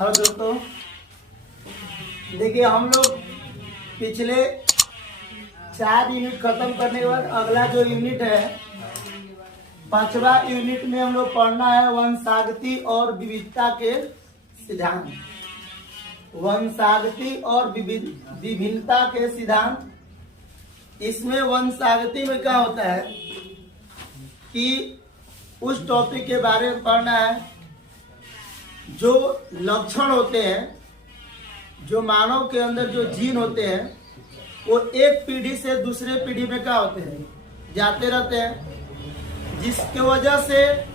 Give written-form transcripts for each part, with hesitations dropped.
Hello दोस्तों, देखिए हम लोग पिछले 4 यूनिट खत्म करने के बाद अगला जो यूनिट है 5वां यूनिट में हम लोग पढ़ना है वंशागति और विविधता के सिद्धांत। वंशागति और विभिन्नता के सिद्धांत। इसमें वंशागति में क्या होता है कि उस टॉपिक के बारे में पढ़ना है जो लक्षण होते हैं, जो मानव के अंदर जो जीन होते हैं वो एक पीढ़ी से दूसरे पीढ़ी में क्या होते हैं, जाते रहते हैं, जिसके वजह से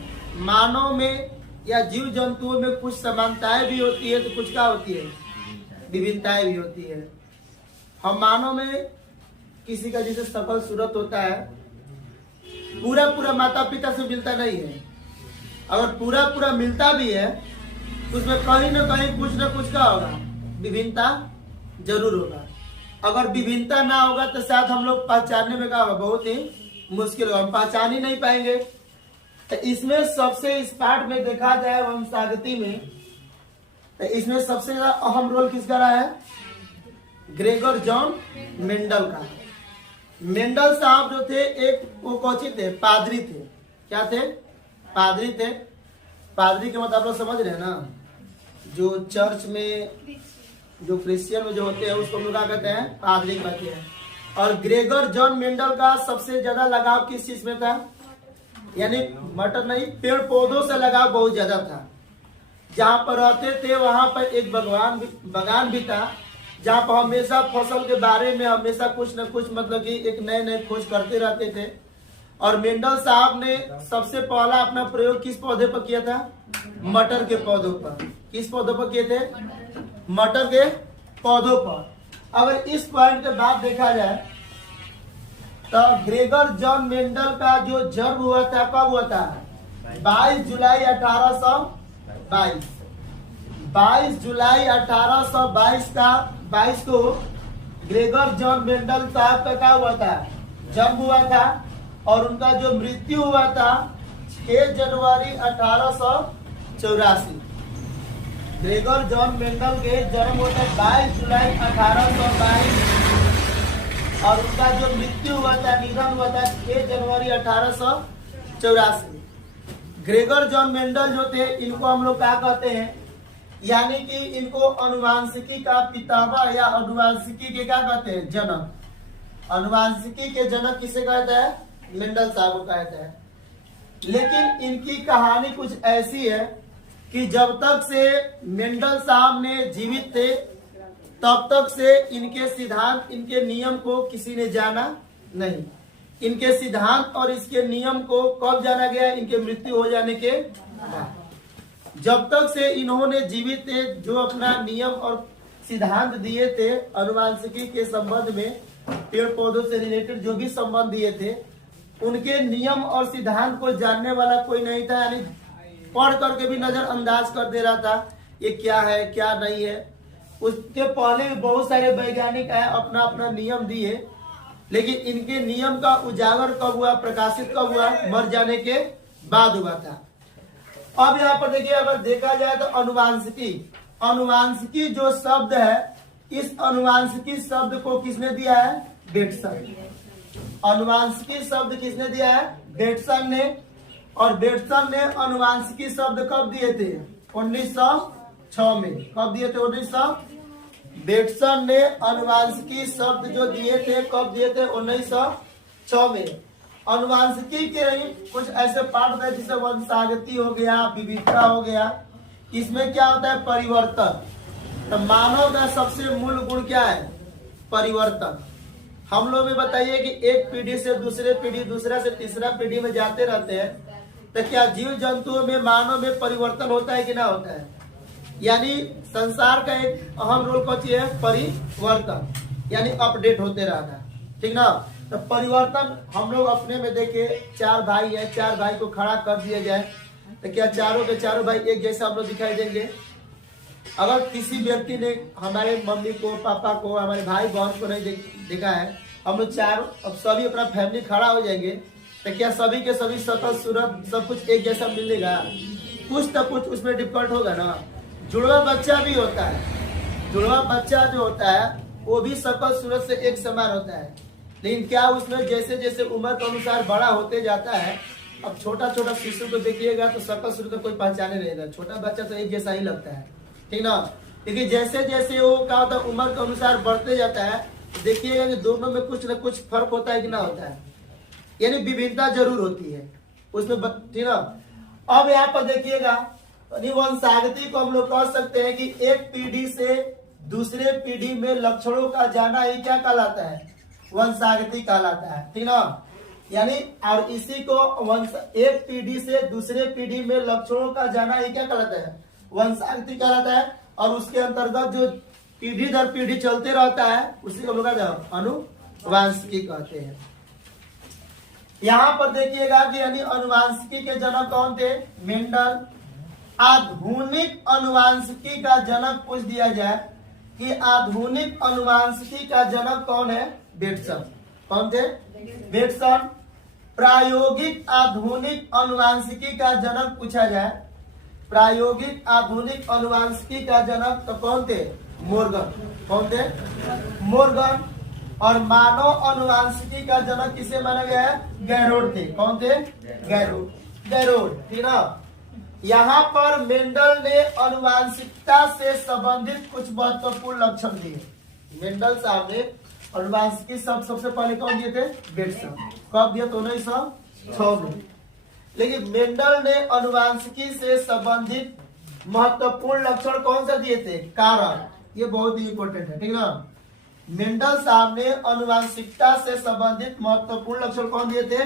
मानव में या जीव जंतुओं में कुछ समानताएं भी होती है तो कुछ क्या होती है, विभिन्नताएं भी होती है। हम मानव में किसी का जैसे सकल सूरत होता है, पूरा माता पिता से मिलता नहीं है। अगर पूरा मिलता भी है तो उसमें कहीं ना कहीं कुछ ना कुछ का होगा, विभिन्नता जरूर होगा। अगर विभिन्नता ना होगा तो शायद हम लोग पहचानने में क्या होगा, बहुत ही मुश्किल होगा, हम पहचान ही नहीं पाएंगे। तो इसमें सबसे इस पार्ट में देखा जाए वंशागति में, तो इसमें सबसे ज्यादा अहम रोल किसका रहा है, ग्रेगर जॉन मेंडल का। मेंडल साहब जो थे एक वो कौची थे, पादरी थे। क्या थे, पादरी थे। पादरी के मतलब आप लोग समझ रहे हैं ना, जो चर्च में जो क्रिश्चियन में जो होते हैं उसको हम लोग क्या कहते हैं, पादरी कहते हैं। और ग्रेगर जॉन मेंडल का सबसे ज्यादा लगाव किस चीज में था, यानी मटर नहीं, पेड़ पौधों से लगाव बहुत ज्यादा था। जहाँ पर रहते थे वहां पर एक बगान भी था, जहाँ पर हमेशा फसल के बारे में हमेशा कुछ न कुछ मतलब कि एक नए खोज करते रहते थे। और मेंडल साहब ने सबसे पहला अपना प्रयोग किस पौधे पर किया था, मटर के पौधों पर। किस पौधों पर किए थे, मटर के पौधों पर। अगर इस पॉइंट के बाद देखा जाए तो ग्रेगर जॉन मेंडल का जो जन्म हुआ था कब हुआ था, 22 जुलाई 1822। 22 जुलाई 1822 को ग्रेगर जॉन मेंडल साहब का क्या हुआ था, जन्म हुआ था। और उनका जो मृत्यु हुआ था 6 जनवरी 1884। ग्रेगर जॉन मेंडल के जन्म होता है 22 जुलाई 1822 और उनका जो मृत्यु हुआ था, निधन हुआ था 6 जनवरी 1884। ग्रेगर जॉन मेंडल जो थे इनको हम लोग क्या कहते हैं, यानी कि इनको अनुवांशिकी का पितामह या अनुवांशिकी के क्या कहते हैं, जनक। अनुवांशिकी के जनक किसे कहते हैं, मेंडल साहब को कहते हैं। लेकिन इनकी कहानी कुछ ऐसी है कि जब तक से मेंडल साहब ने जीवित थे तब तक से इनके सिद्धांत, इनके नियम को किसी ने जाना नहीं। इनके सिद्धांत और इसके नियम को कब जाना गया, इनके मृत्यु हो जाने के बाद। जब तक से इन्होंने जीवित थे, जो अपना नियम और सिद्धांत दिए थे अनुवांशिकी के संबंध में, पेड़ पौधों से रिलेटेड जो भी संबंध दिए थे, उनके नियम और सिद्धांत को जानने वाला कोई नहीं था। यानी पढ़ करके भी नजरअंदाज कर दे रहा था ये क्या है क्या नहीं है। उसके पहले भी बहुत सारे वैज्ञानिक आए, अपना अपना नियम दिए, लेकिन इनके नियम का उजागर कब हुआ, प्रकाशित कब हुआ, मर जाने के बाद हुआ था। अब यहाँ पर देखिए, अगर देखा जाए तो अनुवांशिकी जो शब्द है, इस अनुवांशिकी शब्द को किसने दिया है, बेटसन। अनुवांशिकी शब्द किसने दिया है, बेटसन ने। और बेटसन ने अनुवांशिकी शब्द कब दिए थे, 1906 में। कब दिए थे, 1900। बेटसन ने अनुवांशिकी शब्द जो दिए थे कब दिए थे, 1906 में। अनुवांशिकी के कुछ ऐसे पार्ट है जैसे वंशागति हो गया, विविधता हो गया। इसमें क्या होता है, परिवर्तन। तो मानव का सबसे मूल गुण क्या है, परिवर्तन। हम लोग भी बताइए कि एक पीढ़ी से दूसरे पीढ़ी, दूसरा से तीसरा पीढ़ी में जाते रहते हैं, तो क्या जीव जंतुओं में, मानव में परिवर्तन होता है कि ना होता है। यानी संसार का एक अहम रोल कौन है, परिवर्तन, यानी अपडेट होते रहना, ठीक ना। तो परिवर्तन हम लोग अपने में देखे, 4 भाई है, 4 भाई को खड़ा कर दिया जाए तो क्या चारों के चारों भाई एक जैसा हम लोग दिखाई देंगे। अगर किसी व्यक्ति ने हमारे मम्मी को, पापा को, हमारे भाई बहन को नहीं देखा है, हम लोग चारों अब सभी अपना फैमिली खड़ा हो जाएंगे तो क्या सभी के सभी शकल सूरत सब कुछ एक जैसा मिलेगा, कुछ तो कुछ उसमें डिफिकल्ट होगा ना। जुड़वा बच्चा भी होता है। जुड़वा बच्चा जो होता है वो भी सकल सूरत से एक समान होता है, लेकिन क्या उसमें जैसे जैसे उम्र के अनुसार बड़ा होते जाता है, अब छोटा छोटा शिशु को देखिएगा तो सकल सूरत को कोई पहचाने नहीं रहेगा, छोटा बच्चा तो एक जैसा ही लगता है, ठीक ना। लेकिन जैसे जैसे वो क्या होता है उम्र के अनुसार बढ़ते जाता है, तो देखिएगा कि दोनों में कुछ न कुछ फर्क होता है कि ना होता है, यानी विभिन्नता जरूर होती है उसमें, ठीक ना। अब यहाँ पर देखिएगा वंशागति को हम लोग कह सकते हैं कि एक पीढ़ी से दूसरे पीढ़ी में लक्षणों का जाना ही क्या कहलाता है, वंशागति कहलाता है, ठीक ना। यानी और इसी को एक पीढ़ी से दूसरे पीढ़ी में लक्षणों का जाना ही क्या कहलाता है, वंशागति कहलाता है। और उसके अंतर्गत जो पीढ़ी दर पीढ़ी चलते रहता है उसी को लोग अनुवांशिकी कहते हैं। यहाँ पर देखिएगा कि यानी अनुवांशिकी के जनक कौन थे, मेंडल। आधुनिक अनुवांशिकी का जनक पूछ दिया जाए कि आधुनिक अनुवांशिकी का जनक कौन है, बेटसन। कौन थे, बेटसन। प्रायोगिक आधुनिक अनुवांशिकी का जनक पूछा जाए, प्रायोगिक आधुनिक अनुवांशिकी का जनक तो कौन थे, मोर्गन। कौन थे, मोर्गन। और मानव अनुवांशिकी का जनक किसे माना गया है, गैरोड थे। कौन थे, गैरोड, ठीक ना। यहाँ पर मेंडल ने अनुवांशिकता से संबंधित कुछ महत्वपूर्ण लक्षण दिए। मेंडल साहब ने अनुवांशिकी सबसे पहले कौन दिए थे, बेटसन। कब दिया, तो 1906 में। लेकिन मेंडल ने अनुवांशिकी से संबंधित महत्वपूर्ण लक्षण कौन सा दिए थे, कारक। ये बहुत ही इंपॉर्टेंट है, ठीक ना। मेंडल साहब ने अनुवांशिकता से संबंधित महत्वपूर्ण लक्षण कौन दिए थे,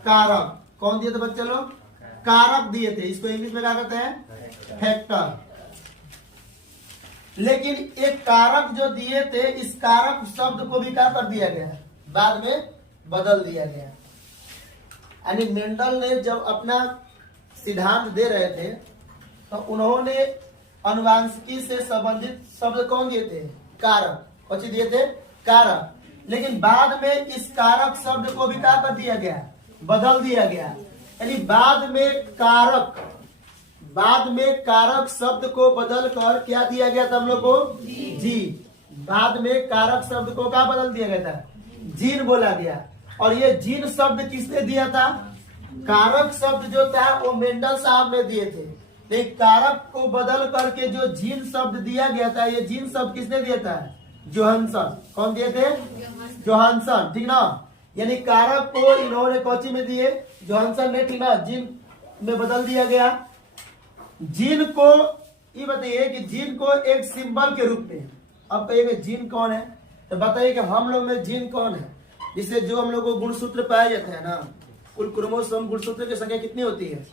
कारक। कौन दिए थे बच्चे लोग, कारक दिए थे। इसको इंग्लिश में क्या कहते हैं, फैक्टर। लेकिन एक कारक जो दिए थे, इस कारक शब्द को भी क्या कर दिया गया, बाद में बदल दिया गया। यानी मेंडल ने जब अपना सिद्धांत दे रहे थे तो उन्होंने अनुवांशिकी से संबंधित शब्द कौन दिए थे, कारक। कौन दिए थे, कारक। लेकिन बाद में इस कारक शब्द को भी क्या कर दिया गया, बदल दिया गया। यानी बाद में कारक शब्द को बदल कर क्या दिया गया था हम लोग को, जी। बाद में कारक शब्द को क्या बदल दिया गया था, जीन बोला गया। और ये जीन शब्द किसने दिया था, कारक शब्द जो था वो मेंडल साहब ने दिए थे। लेकिन कारक को बदल करके जो जीन शब्द दिया गया था, ये जीन शब्द किसने दिया था, जोहानसन। कौन दिए थे, जोहानसन, ठीक ना। यानी कारक को इन्होंने कौची में दिए, जोहानसन ने, ठीक ना, जीन में बदल दिया गया। जीन को ये बताइए कि जीन को एक सिंबल के रूप में, अब कहिएगा जीन कौन है, तो बताइए कि हम लोग में जीन कौन है, जिससे जो हम लोग को गुणसूत्र पाया जाता है ना, कुल क्रोमोसोम गुणसूत्र की संख्या कितनी होती है,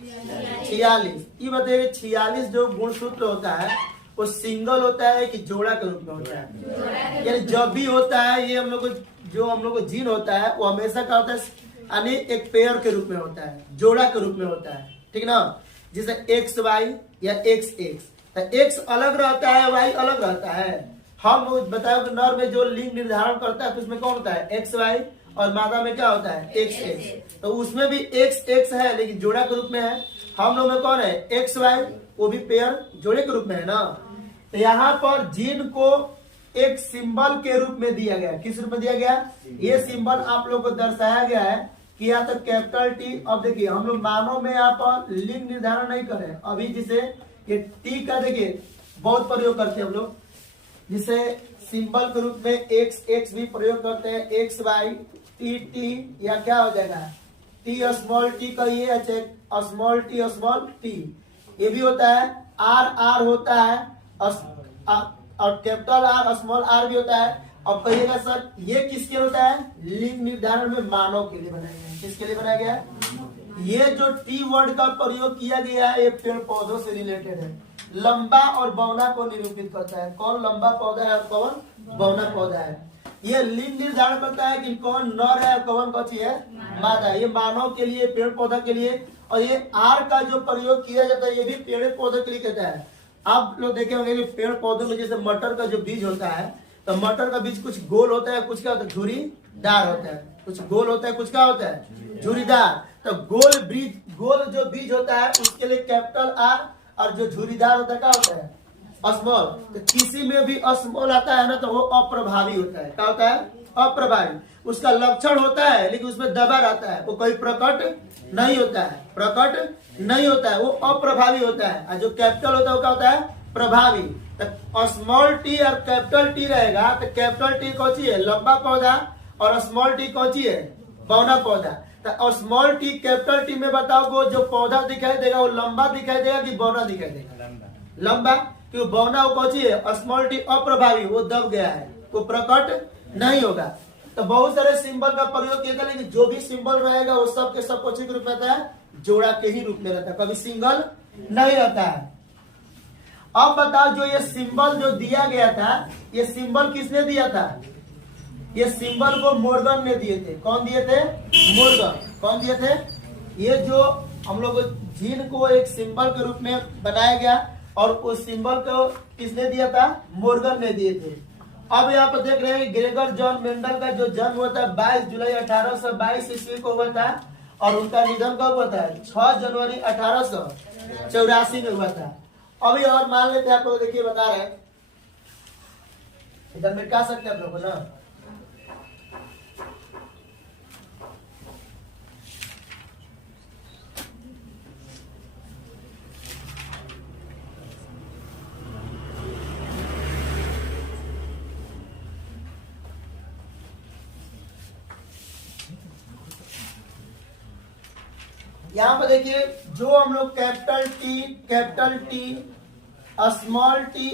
46। ये बताइए 46 जो गुणसूत्र होता है वो सिंगल होता है कि जोड़ा के रूप में होता है। यानी जब भी होता है ये हम लोग को, जो हम लोग को जीन होता है वो हमेशा क्या होता है, यानी एक पेयर के रूप में होता है, जोड़ा के रूप में होता है, ठीक ना। जैसे XY या XX, तो X अलग रहता है, Y अलग रहता है। हम बताओ कि नर में जो लिंग निर्धारण करता है तो उसमें कौन होता है, XY, और मादा में क्या होता है, XX। तो उसमें भी XX है लेकिन जोड़ा के रूप में है। हम लोग में कौन है, XY, वो भी पेयर जोड़े के रूप में है ना। तो यहाँ पर जीन को एक सिंबल के रूप में दिया गया। किस रूप में दिया गया, ये सिंबल आप लोग को दर्शाया गया है कि या तो कैपिटल T। अब देखिए हम लोग मानव में यहाँ पर लिंग निर्धारण नहीं करें अभी, जिसे ये T का देखिए बहुत प्रयोग करते हैं हम लोग, जिसे सिंबल के रूप में X भी प्रयोग करते हैं, XY, T, या क्या हो जाएगा, T स्मॉल t कहिए, अच्छा स्मॉल t, ये भी होता है। R होता है, और कैपिटल R स्मॉल r भी होता है। अब कहिएगा सर ये किसके होता है, लिंग निर्धारण में मानव के लिए बनाया गया है। किसके लिए बनाया गया है, ये जो T वर्ड का प्रयोग किया गया है ये पेड़ पौधों से रिलेटेड है। लंबा और बौना को निरूपित करता है, कौन लंबा पौधा है और कौन बौना पौधा है। ये लिंग निर्धारण करता है कि कौन नर है और कौन कौन है, मादा। ये मानव के लिए, पेड़ पौधा के लिए। और ये R का जो प्रयोग किया जाता है ये भी पेड़ पौधे के लिए कहता है। आप लोग देखे होंगे पेड़ पौधों में जैसे मटर का जो बीज होता है, तो मटर का बीज कुछ गोल होता है, कुछ क्या होता है, झुरीदार होता है। कुछ गोल होता है, कुछ क्या होता है, झुरीदार। तो गोल जो बीज होता है उसके लिए कैपिटल R, और जो झुरीदार होता है क्या होता है, स्मॉल, तो किसी में भी स्मॉल आता है ना तो वो अप्रभावी होता है। क्या होता है? अप्रभावी। उसका लक्षण होता है लेकिन उसमें दबा रहता है, वो कोई प्रकट नहीं होता है, प्रकट नहीं होता है, वो अप्रभावी होता है। और जो कैपिटल होता है वो क्या होता है? प्रभावी। तो स्मॉल टी और कैपिटल टी रहेगा तो कैपिटल टी कौन सी है? लंबा पौधा, और स्मॉल टी कौन सी है? बौना पौधा। तो स्मॉल टी कैपिटल टी में बताओ वो जो पौधा दिखाई देगा वो लंबा दिखाई देगा कि बौना दिखाई देगा? लंबा। क्योंकि बौना वो कौन सी है? स्मॉल टी अप्रभावी, वो दब गया है, वो प्रकट नहीं होगा। तो बहुत सारे सिंबल का प्रयोग किया गया, लेकिन जो भी सिंबल रहेगा वो सब के सब कौन रूप में रहता है? जोड़ा के ही रूप में रहता है, कभी सिंगल नहीं रहता है। अब बताओ जो ये सिंबल जो दिया गया था, ये सिंबल किसने दिया था? ये सिंबल को मोर्गन ने दिए थे। कौन दिए थे? मोर्गन। कौन दिए थे? ये जो हम लोग जीन को एक सिंबल के रूप में बनाया गया और उस सिंबल को किसने दिया था? मोर्गन ने दिए थे। अब यहाँ पर देख रहे हैं ग्रेगर जॉन मेंडल का जो जन्म हुआ था 22 जुलाई 1822 ईस्वी को हुआ था, और उनका निधन कब हुआ था? 6 जनवरी 1884 में हुआ था। अभी और मान लेते हैं, आप लोग देखिए बता रहे हैं, इधर मिटा सकते हैं आप लोग ना। यहाँ पर देखिए जो हम लोग कैपिटल टी, स्मॉल टी,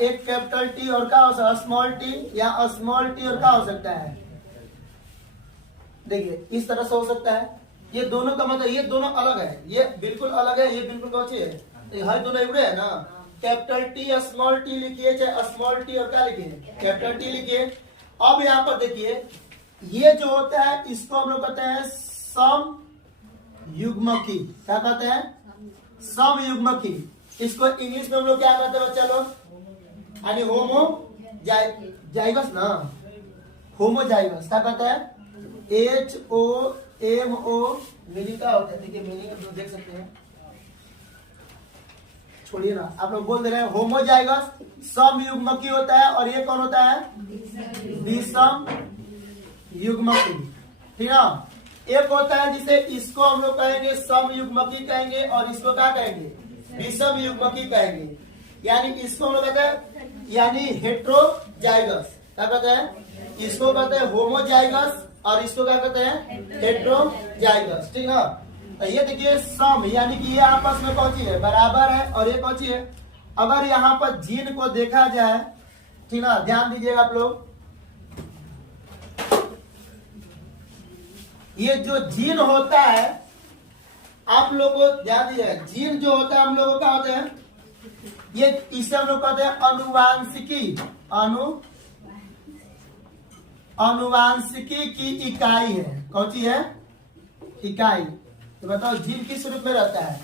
एक कैपिटल टी और क्या हो सकता है? स्मॉल टी, या स्मॉल टी और क्या हो सकता है? देखिए इस तरह से हो सकता है। ये दोनों का मतलब ये दोनों अलग है, ये बिल्कुल अलग है, ये बिल्कुल कौन सी है? हर दोनों इवड़े है ना। कैपिटल टी स्मॉल टी लिखिए, चाहे स्मॉल टी और क्या लिखिए? कैपिटल टी लिखिए। अब यहाँ पर देखिए ये जो होता है इसको हम लोग कहते हैं सम युग्मकी। क्या कहते हैं? सम युग्मकी। इसको इंग्लिश में हम लोग क्या कहते हैं बच्चा लोग? यानी होमो जाइगस ना, होमोजाइगस। क्या कहते हैं? HOMO मीनिंग क्या होता है? देखिए मीनिंग आप लोग देख सकते हैं, छोड़िए ना, आप लोग बोल दे रहे हैं होमोजाइगस सम युग्मकी होता है, और ये कौन होता है? विषम युग्मकी। ठीक ना। एक होता है जिसे इसको हम लोग कहेंगे सम युग्मकी कहेंगे, और इसको क्या कहेंगे? विषम युग्मकी कहेंगे। यानी इसको हम लोग कहते हैं यानी हेट्रोजाइगस। क्या कहते हैं? इसको कहते हैं होमोजाइगस, और इसको क्या कहते हैं? हेट्रोजाइगस। ठीक ना। तो ये देखिए सम यानी कि ये आपस में कौन सी है? बराबर है, और ये कौन सी है? अगर यहाँ पर जीन को देखा जाए, ठीक ना, ध्यान दीजिएगा आप लोग, ये जो जीन होता है आप लोग को ध्यान दीजिएगा, जीन जो होता है हम लोगों का होता है, ये इसे हम लोग कहते हैं अनुवांशिकी। अनुवांशिकी की इकाई है। कौन सी है? इकाई। तो बताओ जीन किस रूप में रहता है?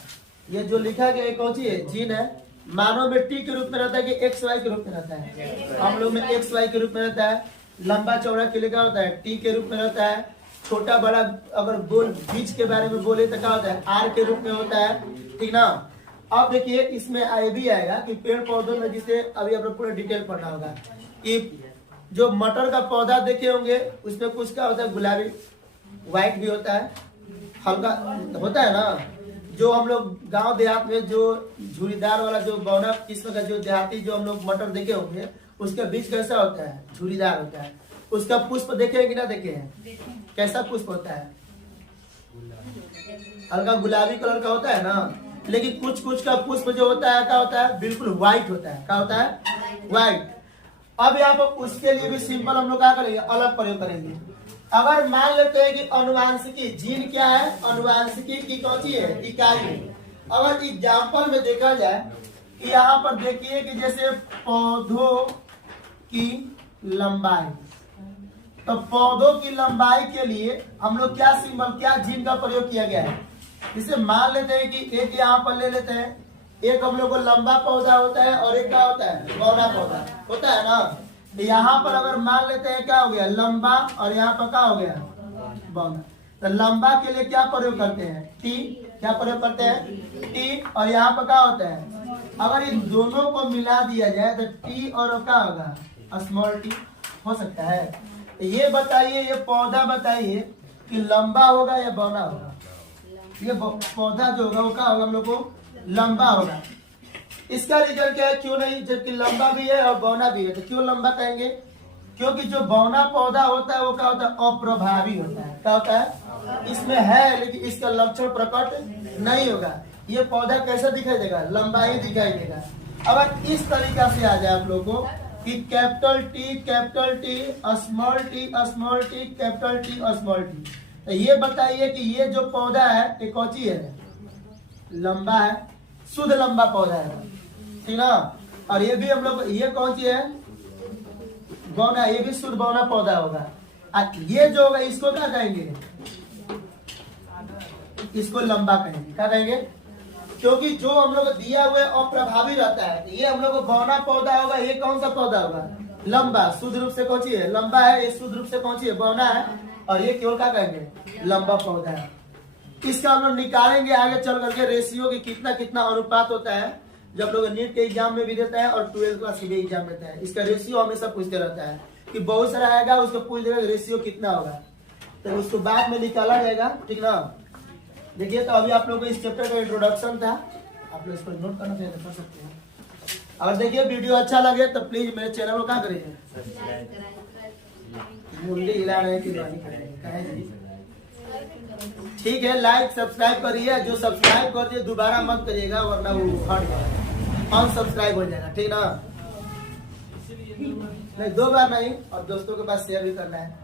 ये जो लिखा गया है कौन सी है? जीन है। मानव में टी के रूप में रहता है कि XY के रूप में रहता है? हम लोग में XY के रूप में रहता है। लंबा चौड़ा के लिए क्या होता है? टी के रूप में रहता है। छोटा बड़ा अगर गोल बीज के बारे में बोले तो क्या होता है? R के रूप में होता है। ठीक ना। अब देखिए इसमें ये भी आएगा कि पेड़ पौधों में, जिसे अभी आप लोग पूरा डिटेल पढ़ना होगा, कि जो मटर का पौधा देखे होंगे उसमें कुछ क्या होता है? गुलाबी, व्हाइट भी होता है, हल्का होता है ना। जो हम लोग गांव देहात में जो झुरीदार वाला जो बौना किस्म का जो देहाती जो हम लोग मटर देखे होंगे, उसका बीज कैसा होता है? झुरीदार होता है। उसका पुष्प देखे हैं कि ना देखे हैं? कैसा पुष्प होता है? हल्का गुलाबी कलर का होता है ना। लेकिन कुछ का पुष्प जो होता है क्या होता है? बिल्कुल व्हाइट होता है। क्या होता है? व्हाइट। अब यहाँ पर उसके लिए भी सिंपल हम लोग क्या करेंगे? अलग प्रयोग करेंगे। अगर मान लेते हैं कि अनुवांशिकी, जीन क्या है? अनुवांशिकी की कौन सी है? इकाई है। अगर एग्जाम्पल में देखा जाए कि यहाँ पर देखिए कि जैसे पौधों की लंबाई, तो पौधों की लंबाई के लिए हम लोग क्या सिंबल, क्या जीन का प्रयोग किया गया है? जिसे मान लेते हैं कि एक यहाँ पर ले लेते हैं, एक हम लोग को लंबा पौधा होता है और एक क्या होता है? बौना पौधा होता है ना। तो यहाँ पर अगर मान लेते हैं क्या हो गया? लंबा, और यहाँ पर क्या हो गया? बौना। तो लंबा के लिए क्या प्रयोग करते हैं? टी। क्या प्रयोग करते हैं? टी। और यहाँ पर क्या होता है? अगर इन दोनों को मिला दिया जाए तो टी और क्या होगा, स्मॉल टी हो सकता है। ये बताइए, ये पौधा बताइए कि लंबा होगा या बौना होगा। ये पौधा जो होगा वो क्या होगा, हम लोग को लंबा होगा। इसका रीजन क्या है, क्यों नहीं, जबकि लंबा भी है और बौना भी है, तो क्यों लंबा कहेंगे, क्योंकि जो बौना पौधा होता है वो क्या होता है, अप्रभावी होता है। क्या होता है, इसमें है लेकिन इसका लक्षण प्रकट नहीं होगा। ये पौधा कैसा दिखाई देगा, लंबा ही दिखाई देगा। अब इस तरीका से आ जाए आप लोगों को कि capital T, small T, small T, capital T, small T. तो ये बताइए कि ये जो पौधा है ये कौची है, लंबा है, शुद्ध लंबा पौधा है, ठीक ना। और ये भी हम लोग, ये कौन सी है, बौना, ये भी शुद्ध बौना पौधा होगा। ये जो होगा इसको क्या कहेंगे, इसको लंबा कहेंगे। क्या कहेंगे, क्योंकि जो हम लोग दिया हुआ अप्रभावी रहता है। ये हम लोग को बौना पौधा होगा, ये कौन सा पौधा होगा, लंबा, शुद्ध रूप से कौन सी है, लंबा है। ये शुद्ध रूप से कौन सी है, बौना है। और ये केवल क्या कहेंगे, लंबा पौधा है। इसका हम लोग निकालेंगे आगे चल करके रेशियो की कितना कितना अनुपात होता है, जब लोग नीट के एग्जाम में भी देता है और 12th क्लास के भी एग्जाम देता है। इसका रेशियो हमेशा पूछते रहता है कि बहुत सारा आएगा, उसको पूछ देगा रेशियो कितना होगा, तो उसको बाद में निकाला जाएगा, ठीक ना। देखिए, तो अभी आप लोगों को इस चैप्टर का इंट्रोडक्शन था, आप लोग इसको नोट करना चाहिए, कर सकते हैं। और देखिए, वीडियो अच्छा लगे तो प्लीज मेरे चैनल को क्या करिए, मुंडी हिला रहे कि नहीं करेंगे, ठीक है, लाइक सब्सक्राइब करिए। जो सब्सक्राइब कर दिए दोबारा मत करिएगा, वरना वो हट जाएगा, अनसब्सक्राइब हो जाएगा, ठीक ना। नहीं, 2 बार नहीं, और दोस्तों के पास शेयर भी करना है।